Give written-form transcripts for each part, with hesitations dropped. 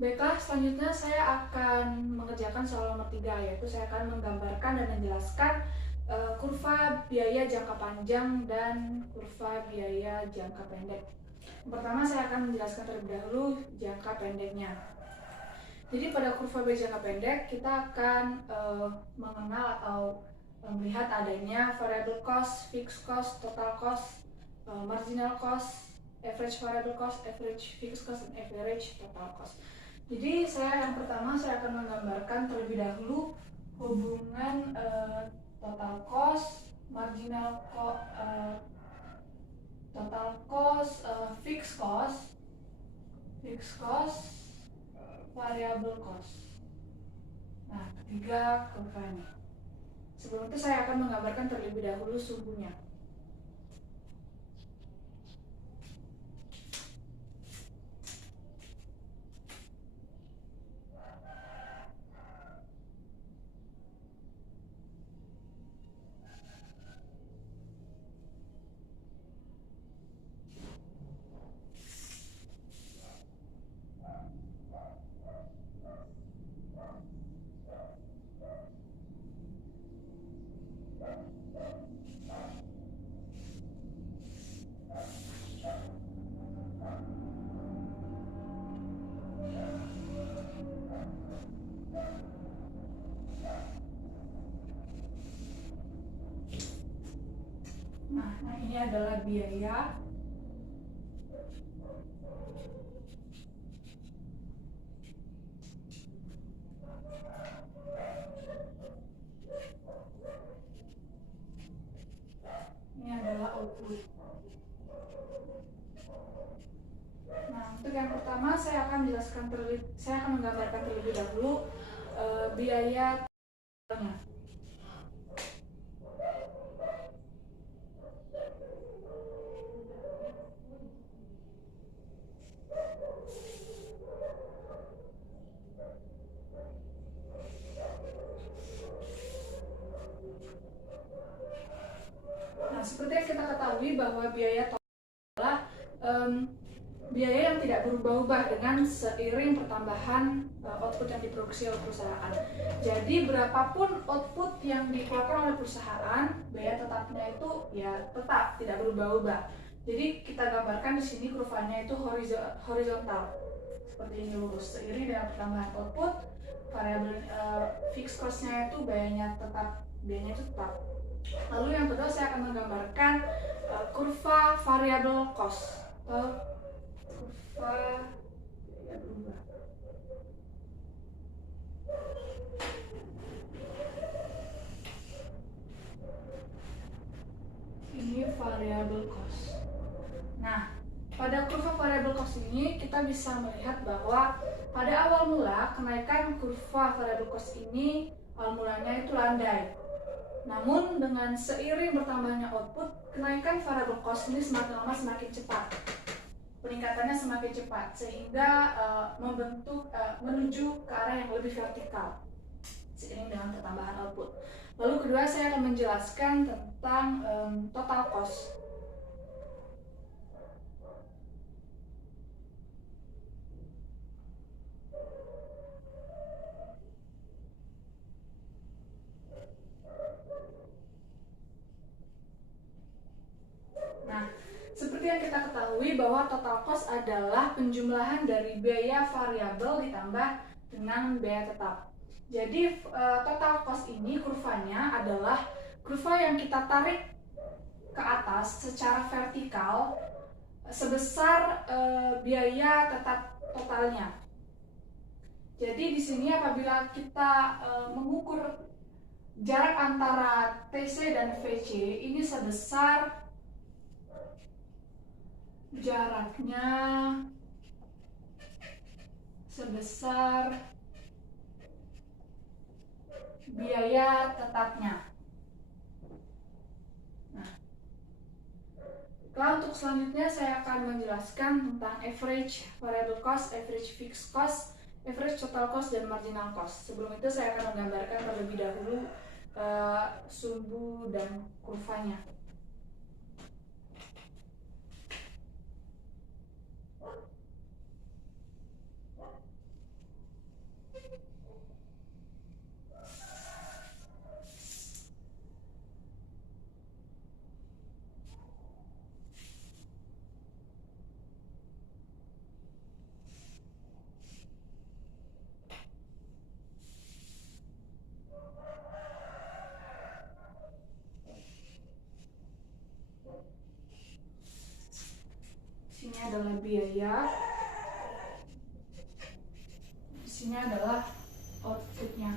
Baiklah, selanjutnya saya akan mengerjakan soal nomor 3, yaitu saya akan menggambarkan dan menjelaskan kurva biaya jangka panjang dan kurva biaya jangka pendek. Pertama, saya akan menjelaskan terlebih dahulu jangka pendeknya. Jadi pada kurva biaya jangka pendek, kita akan mengenal atau melihat adanya variable cost, fixed cost, total cost, marginal cost, average variable cost, average fixed cost, dan average total cost. Jadi yang pertama saya akan menggambarkan terlebih dahulu hubungan total cost, marginal cost, total cost, fixed cost, variable cost. Nah, ketiga kurva ini. Sebelum itu saya akan menggambarkan terlebih dahulu suhunya. Nah, ini adalah biaya. Ini adalah output. Nah, untuk yang pertama saya akan menggambarkan terlebih dahulu biaya totalnya. Nah, seperti yang kita ketahui bahwa biaya total adalah biaya yang tidak berubah-ubah dengan seiring pertambahan output yang diproduksi oleh perusahaan. Jadi berapapun output yang dikeluarkan oleh perusahaan, biaya tetapnya itu ya tetap tidak berubah-ubah. Jadi kita gambarkan di sini kurvanya itu horizontal, seperti ini lurus. Seiring dengan pertambahan output, variabel fixed cost-nya itu biayanya itu tetap. Lalu yang kedua saya akan menggambarkan kurva variable cost atau kurva biaya berubah. Ini variable cost. Nah, pada kurva variable cost ini kita bisa melihat bahwa pada awal mula kenaikan kurva variable cost ini awal mulanya itu landai. Namun dengan seiring bertambahnya output, kenaikan variable cost ini semakin lama semakin cepat. Peningkatannya semakin cepat sehingga menuju ke arah yang lebih vertikal seiring dengan pertambahan output. Lalu kedua saya akan menjelaskan tentang total cost. Nah, seperti yang kita ketahui bahwa total cost adalah penjumlahan dari biaya variabel ditambah dengan biaya tetap. Jadi total cost ini kurvanya adalah kurva yang kita tarik ke atas secara vertikal sebesar biaya tetap totalnya. Jadi di sini apabila kita mengukur jarak antara TC dan VC ini sebesar jaraknya sebesar biaya tetapnya. Nah, untuk selanjutnya saya akan menjelaskan tentang average variable cost, average fixed cost, average total cost, dan marginal cost. Sebelum itu saya akan menggambarkan terlebih dahulu sumbu dan kurvanya. biaya, di sini adalah outputnya.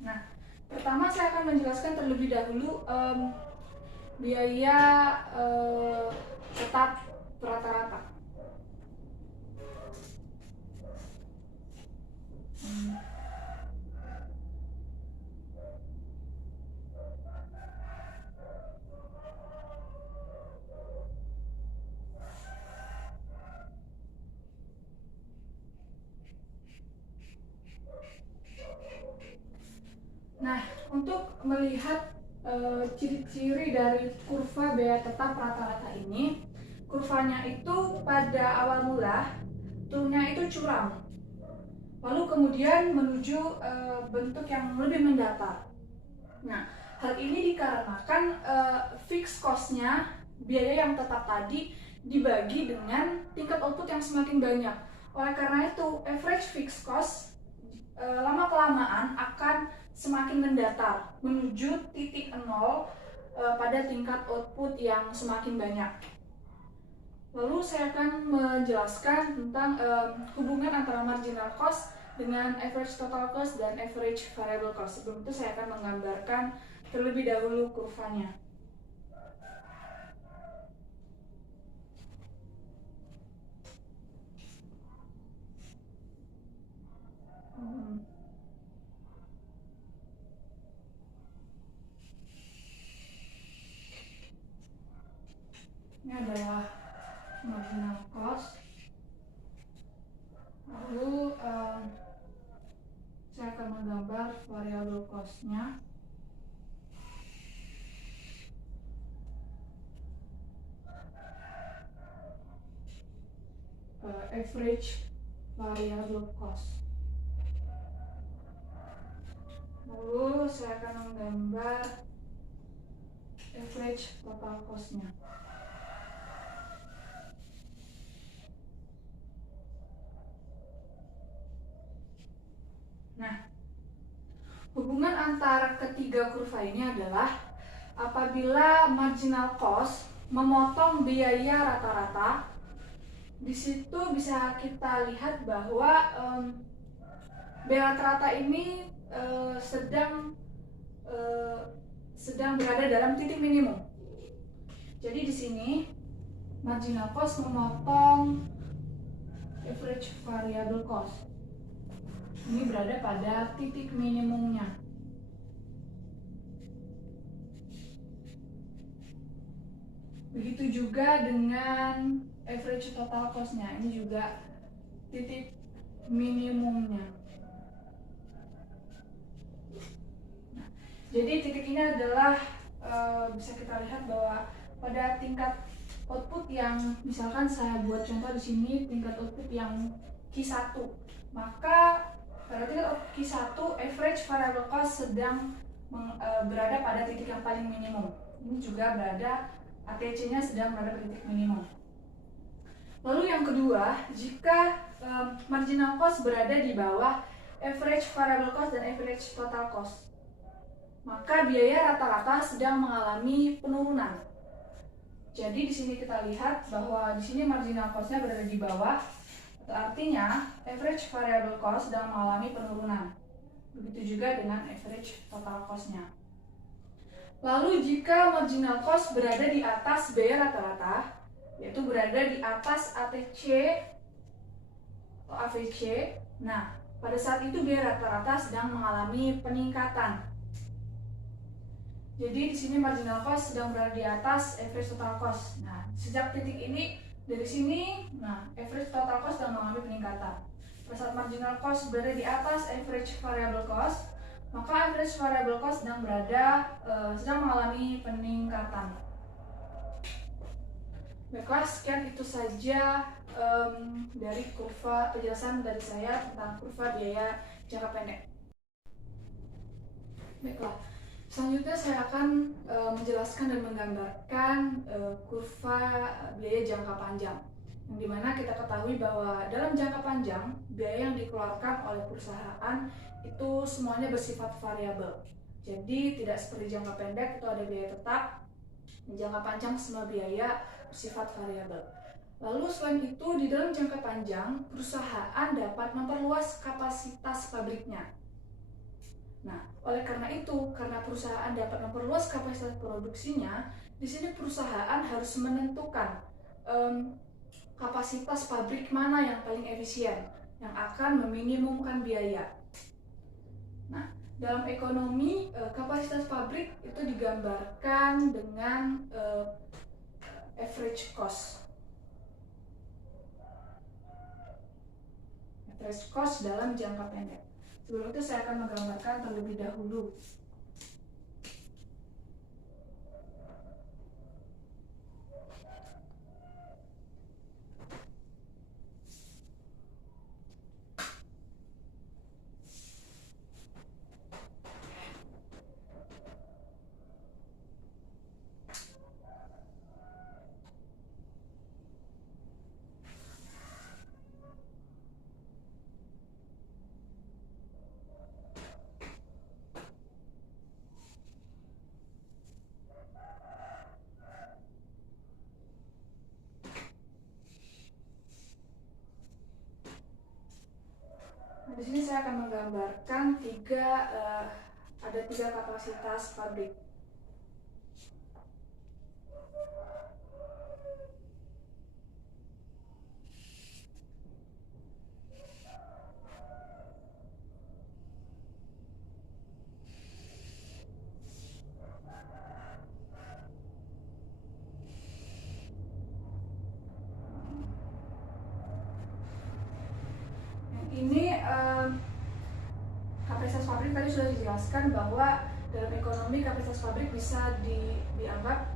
Nah, pertama saya akan menjelaskan terlebih dahulu biaya tetap rata-rata. Nah, untuk melihat ciri-ciri dari kurva biaya tetap rata-rata ini, kurvanya itu pada awal mula turunnya itu curam, lalu kemudian menuju bentuk yang lebih mendatar. Nah, hal ini dikarenakan fixed cost-nya, biaya yang tetap tadi, dibagi dengan tingkat output yang semakin banyak. Oleh karena itu, average fixed cost lama-kelamaan akan semakin mendatar menuju titik nol pada tingkat output yang semakin banyak. Lalu saya akan menjelaskan tentang hubungan antara marginal cost dengan average total cost dan average variable cost. Sebelum itu saya akan menggambarkan terlebih dahulu kurvanya. Ini adalah marginal cost. Lalu saya akan menggambar variable cost-nya. Average variable cost. Lalu saya akan menggambar average total cost-nya. Nah, hubungan antara ketiga kurva ini adalah apabila marginal cost memotong biaya rata-rata, di situ bisa kita lihat bahwa biaya rata-rata ini sedang berada dalam titik minimum. Jadi di sini marginal cost memotong average variable cost. Ini berada pada titik minimumnya. Begitu juga dengan average total cost-nya. Ini juga titik minimumnya. Nah, jadi titik ini adalah bisa kita lihat bahwa pada tingkat output yang, misalkan saya buat contoh di sini tingkat output yang Q1, maka pada tingkat Q1 average variable cost sedang berada pada titik yang paling minimum. Ini juga berada, ATC-nya sedang berada pada titik minimum. Lalu yang kedua, jika marginal cost berada di bawah average variable cost dan average total cost, maka biaya rata-rata sedang mengalami penurunan. Jadi di sini kita lihat bahwa di sini marginal cost-nya berada di bawah, artinya average variable cost sedang mengalami penurunan. Begitu juga dengan average total cost-nya. Lalu jika marginal cost berada di atas biaya rata-rata, yaitu berada di atas ATC atau AVC, nah pada saat itu biaya rata-rata sedang mengalami peningkatan. Jadi di sini marginal cost sedang berada di atas average total cost. Nah, sejak titik ini, dari sini, nah average total cost sedang mengalami peningkatan. Pada saat marginal cost berada di atas average variable cost, maka average variable cost sedang mengalami peningkatan. Baiklah, sekian itu saja dari penjelasan dari saya tentang kurva biaya jangka pendek. Baiklah, selanjutnya saya akan menjelaskan dan menggambarkan kurva biaya jangka panjang, yang dimana kita ketahui bahwa dalam jangka panjang biaya yang dikeluarkan oleh perusahaan itu semuanya bersifat variabel. Jadi tidak seperti jangka pendek itu ada biaya tetap, Jangka panjang semua biaya bersifat variabel. Lalu selain itu, di dalam jangka panjang, perusahaan dapat memperluas kapasitas pabriknya. Nah, oleh karena itu, karena perusahaan dapat memperluas kapasitas produksinya, di sini perusahaan harus menentukan kapasitas pabrik mana yang paling efisien, yang akan meminimumkan biaya. Nah, dalam ekonomi, kapasitas pabrik itu digambarkan dengan average cost. Average cost dalam jangka pendek. Sebelum itu saya akan menggambarkan terlebih dahulu. Di sini saya akan menggambarkan ada tiga kapasitas pabrik. Ini kapasitas pabrik tadi sudah dijelaskan bahwa dalam ekonomi kapasitas pabrik bisa dianggap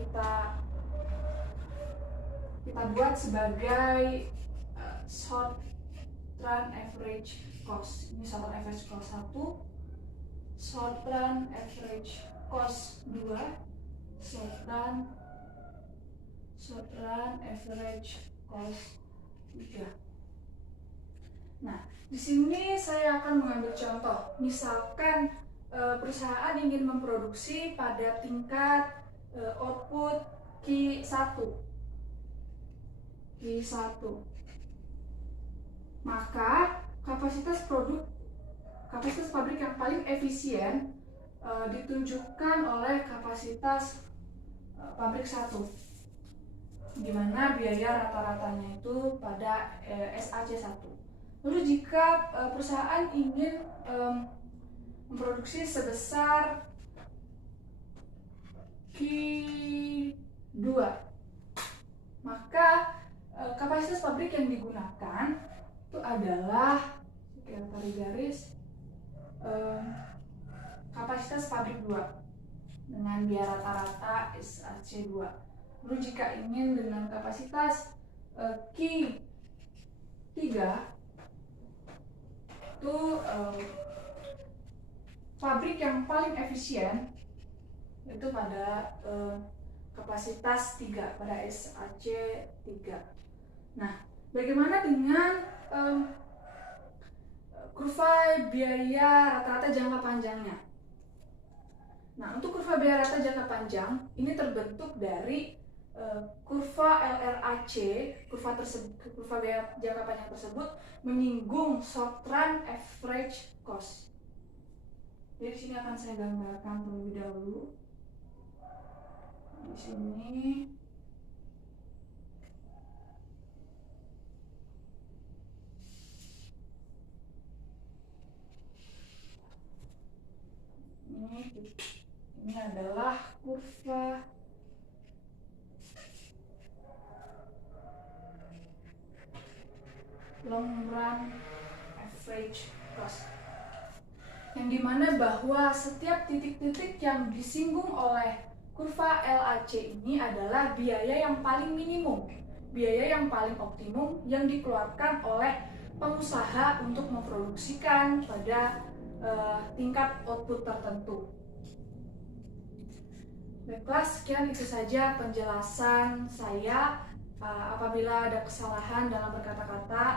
kita buat sebagai short run average cost. Ini short run average cost 1, short run average cost 2, short run average cost 3. Nah, di sini saya akan mengambil contoh. Misalkan perusahaan ingin memproduksi pada tingkat output Q1. Maka kapasitas pabrik yang paling efisien ditunjukkan oleh kapasitas pabrik 1, di mana biaya rata-ratanya itu pada SAC1. Lalu jika perusahaan ingin memproduksi sebesar Q2, maka kapasitas pabrik yang digunakan itu adalah kapasitas pabrik 2 dengan biaya rata-rata SAC2. Lalu jika ingin dengan kapasitas Q3 itu pabrik yang paling efisien itu pada kapasitas 3, pada SAC3. Nah, bagaimana dengan kurva biaya rata-rata jangka panjangnya? Nah, untuk kurva biaya rata jangka panjang ini terbentuk dari kurva LRAC, kurva biaya jangka panjang tersebut menyinggung short run average cost. Jadi di sini akan saya gambarkan terlebih dahulu. Di sini ini adalah kurva long run average cost, yang dimana bahwa setiap titik-titik yang disinggung oleh kurva LAC ini adalah biaya yang paling minimum, biaya yang paling optimum yang dikeluarkan oleh pengusaha untuk memproduksikan pada tingkat output tertentu. Baiklah, sekian itu saja penjelasan saya. Apabila ada kesalahan dalam berkata-kata